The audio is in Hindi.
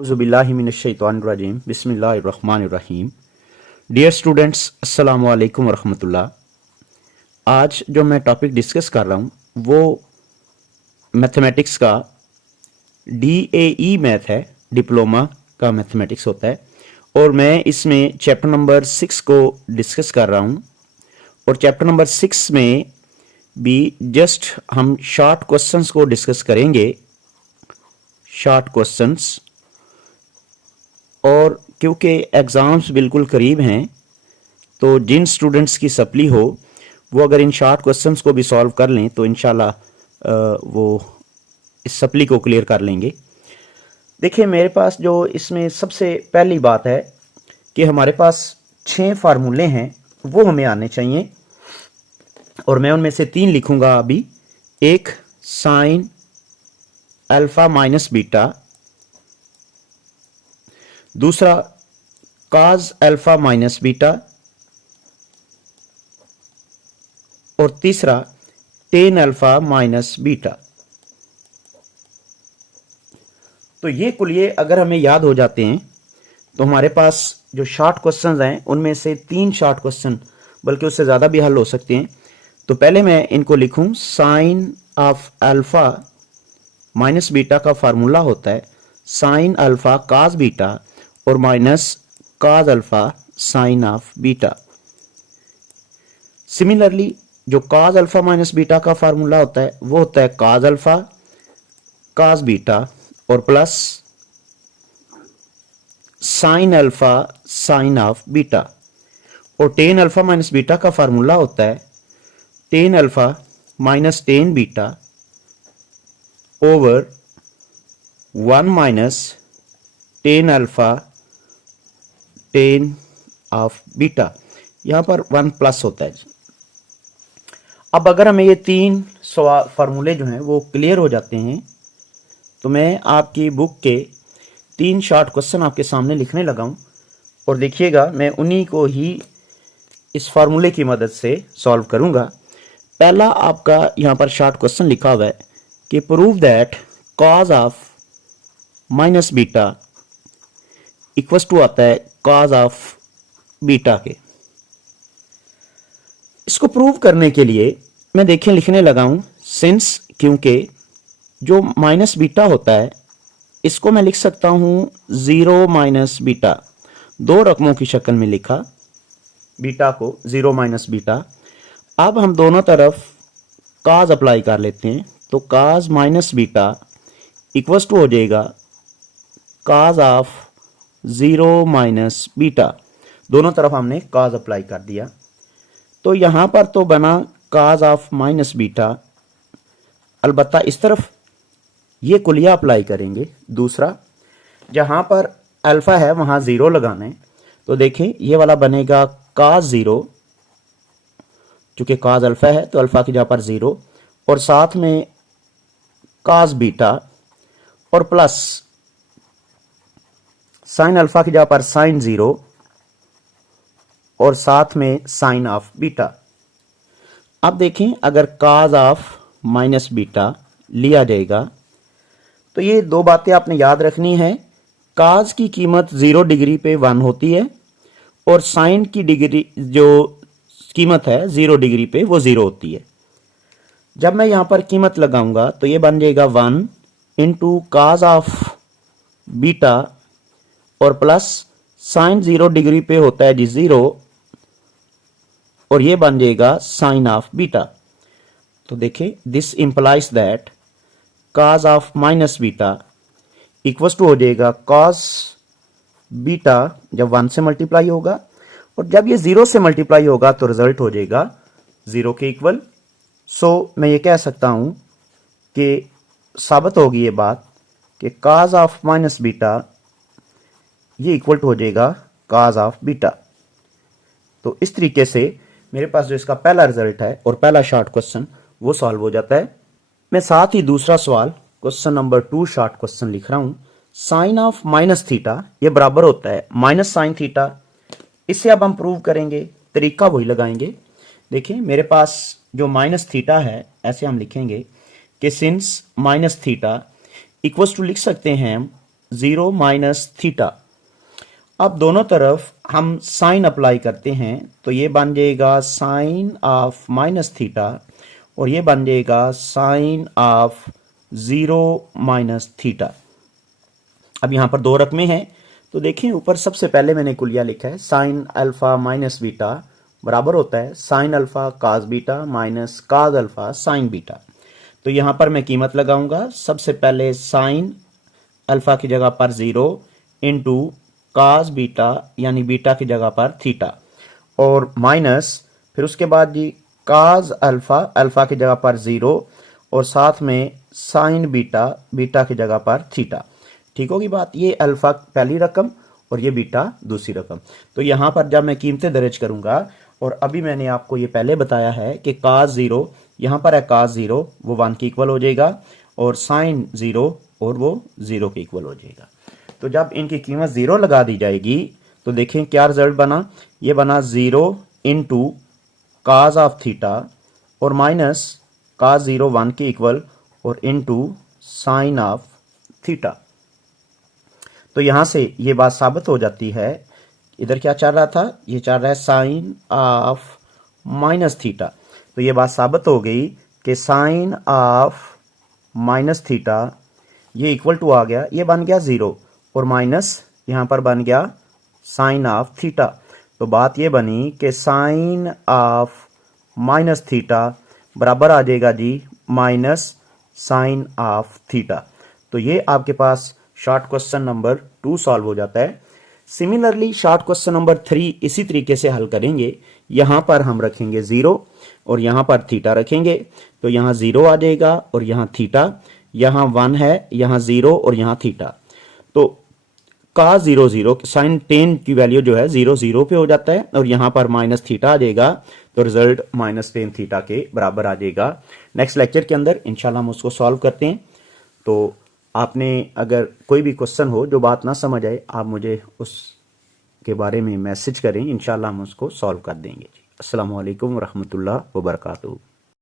Auzubillahiminash-shaytanir-rajim. बिस्मिल्लाहिर्रहमानिर्रहीम. डियर स्टूडेंट्स, अस्सलाम वालेकुम वरहमतुल्लाह. आज जो मैं टॉपिक डिस्कस कर रहा हूँ वो मैथमेटिक्स का DAE मैथ है, डिप्लोमा का मैथमेटिक्स होता है, और मैं इसमें चैप्टर नंबर 6 को डिस्कस कर रहा हूँ. और चैप्टर नंबर 6 में भी जस्ट हम शॉर्ट क्वेश्चंस को डिस्कस करेंगे, शॉर्ट क्वेश्चंस. और क्योंकि एग्ज़ाम्स बिल्कुल करीब हैं तो जिन स्टूडेंट्स की सप्ली हो वो अगर इन शॉर्ट क्वेश्चंस को भी सॉल्व कर लें तो इंशाल्लाह वो इस सप्ली को क्लियर कर लेंगे. देखिए, मेरे पास जो इसमें सबसे पहली बात है कि हमारे पास 6 फार्मूले हैं, वो हमें आने चाहिए. और मैं उनमें से 3 लिखूंगा अभी. एक साइन अल्फ़ा माइनस बीटा, दूसरा काज अल्फा माइनस बीटा, और तीसरा टेन अल्फा माइनस बीटा. तो ये कुलिये अगर हमें याद हो जाते हैं तो हमारे पास जो शॉर्ट क्वेश्चंस हैं उनमें से 3 शॉर्ट क्वेश्चन, बल्कि उससे ज़्यादा भी हल हो सकते हैं. तो पहले मैं इनको लिखूं. Sine of alpha minus beta का फार्मूला होता है साइन अल्फा काज बीटा और minus cos alpha sine of beta. Similarly जो काज अल्फा माइनस बीटा का फार्मूला होता है वो होता है काज अल्फा काज बीटा और plus sine alpha sine of beta. और टेन अल्फा माइनस बीटा का फार्मूला होता है tan alpha minus tan beta over 1 minus tan alpha tan of beta. यहां पर 1 प्लस होता है. अब अगर हमें ये 3 फार्मूले जो हैं वो क्लियर हो जाते हैं तो मैं आपकी बुक के 3 शॉर्ट क्वेश्चन आपके सामने लिखने लगा हूं. और देखिएगा, मैं उन्हीं को ही इस फार्मूले की मदद से सॉल्व करूंगा. पहला आपका यहां पर शॉर्ट क्वेश्चन लिखा हुआ है कि prove that cos of minus beta equals to आता है कॉज ऑफ बीटा के. इसको प्रूव करने के लिए मैं देखिए लिखने लगा हूं सिंस, क्योंकि जो माइनस बीटा होता है इसको मैं लिख सकता हूं 0 माइनस बीटा. 2 रकमों की शक्ल में लिखा बीटा को, 0 माइनस बीटा. अब हम दोनों तरफ काज अप्लाई कर लेते हैं तो काज माइनस बीटा इक्वल्स टू हो जाएगा काज ऑफ 0 माइनस बीटा. दोनों तरफ हमने काज अप्लाई कर दिया. तो यहां पर तो बना काज ऑफ माइनस बीटा. अलबत्ता इस तरफ ये कुलिया अप्लाई करेंगे. दूसरा, जहां पर अल्फा है वहां 0 लगाना है. तो देखें, ये वाला बनेगा काज 0, चूंकि काज अल्फा है तो अल्फा की जगह पर 0, और साथ में काज बीटा और प्लस साइन अल्फा की जगह पर साइन 0 और साथ में साइन ऑफ बीटा. अब देखें, अगर काज ऑफ माइनस बीटा लिया जाएगा तो ये 2 बातें आपने याद रखनी है. काज की कीमत 0 डिग्री पे 1 होती है और साइन की डिग्री जो कीमत है 0 डिग्री पे वो 0 होती है. जब मैं यहां पर कीमत लगाऊंगा तो ये बन जाएगा 1 इंटू काज ऑफ बीटा और प्लस साइन 0 डिग्री पे होता है जी 0, और ये बन जाएगा साइन ऑफ बीटा. तो देखिए, this implies that cos of minus beta equals to हो जाएगा कॉस बीटा जब 1 से मल्टीप्लाई होगा, और जब ये 0 से मल्टीप्लाई होगा तो रिजल्ट हो जाएगा 0 के इक्वल. सो मैं ये कह सकता हूं कि साबित होगी ये बात कि काज ऑफ माइनस बीटा ये इक्वल टू हो जाएगा काज ऑफ बीटा. तो इस तरीके से मेरे पास जो इसका पहला रिजल्ट है और पहला शॉर्ट क्वेश्चन वो सॉल्व हो जाता है. मैं साथ ही दूसरा सवाल, क्वेश्चन नंबर 2 शॉर्ट क्वेश्चन लिख रहा हूं. साइन ऑफ माइनस थीटा ये बराबर होता है माइनस साइन थीटा. इससे अब हम प्रूव करेंगे, तरीका वही लगाएंगे. देखिए, मेरे पास जो माइनस थीटा है, ऐसे हम लिखेंगे कि sin minus theta equals to लिख सकते हैं हम 0 माइनस थीटा। अब दोनों तरफ हम साइन अप्लाई करते हैं तो ये बन जाएगा साइन ऑफ माइनस थीटा और ये बन जाएगा साइन ऑफ 0 माइनस थीटा। अब यहां पर दो रकमें हैं तो देखें ऊपर सबसे पहले मैंने कुलिया लिखा है साइन अल्फा माइनस बीटा बराबर होता है sine alpha cos beta minus cos alpha sign beta. तो यहां पर मैं कीमत लगाऊंगा। सबसे पहले साइन अल्फा की जगह पर 0 इंटू काज बीटा यानी बीटा की जगह पर थीटा और माइनस फिर उसके बाद जी काज अल्फा अल्फा की जगह पर 0 और साथ में साइन बीटा बीटा की जगह पर थीटा। ठीक होगी बात। ये अल्फा पहली रकम और ये बीटा दूसरी रकम। तो यहां पर जब मैं कीमतें दर्ज करूंगा और अभी मैंने आपको ये पहले बताया है कि काज 0 यहां पर है काज 0 वो 1 के इक्वल हो जाएगा और साइन 0 और वो 0 के इक्वल हो जाएगा। तो जब इनकी कीमत 0 लगा दी जाएगी तो देखें क्या रिजल्ट बना। ये बना 0 इंटू काज ऑफ थीटा और माइनस काज 0 1 के इक्वल और इंटू साइन ऑफ थीटा। तो यहां से ये बात साबित हो जाती है। इधर क्या चल रहा था, ये चल रहा है साइन ऑफ माइनस थीटा। तो ये बात साबित हो गई कि साइन ऑफ माइनस थीटा ये इक्वल टू आ गया, ये बन गया 0 और माइनस यहां पर बन गया साइन ऑफ थीटा। तो बात ये बनी कि साइन ऑफ माइनस थीटा बराबर आ जाएगा जी माइनस साइन ऑफ थीटा। तो ये आपके पास शॉर्ट क्वेश्चन नंबर 2 सॉल्व हो जाता है। सिमिलरली शॉर्ट क्वेश्चन नंबर 3 इसी तरीके से हल करेंगे। यहां पर हम रखेंगे 0 और यहां पर थीटा रखेंगे तो यहां 0 आ जाएगा और यहां थीटा, यहां 1 है, यहां 0 और यहां थीटा। तो का 0 0 साइन 10 की वैल्यू जो है 0 0 पे हो जाता है और यहां पर माइनस थीटा आ जाएगा तो रिजल्ट माइनस 10 थीटा के बराबर आ जाएगा। नेक्स्ट लेक्चर के अंदर इंशाल्लाह हम उसको सॉल्व करते हैं। तो आपने अगर कोई भी क्वेश्चन हो जो बात ना समझ आए आप मुझे उसके बारे में मैसेज करें, इंशाल्लाह हम उसको सॉल्व कर देंगे। अस्सलामु अलैकुम रहमतुल्लाह व बरकातुहू।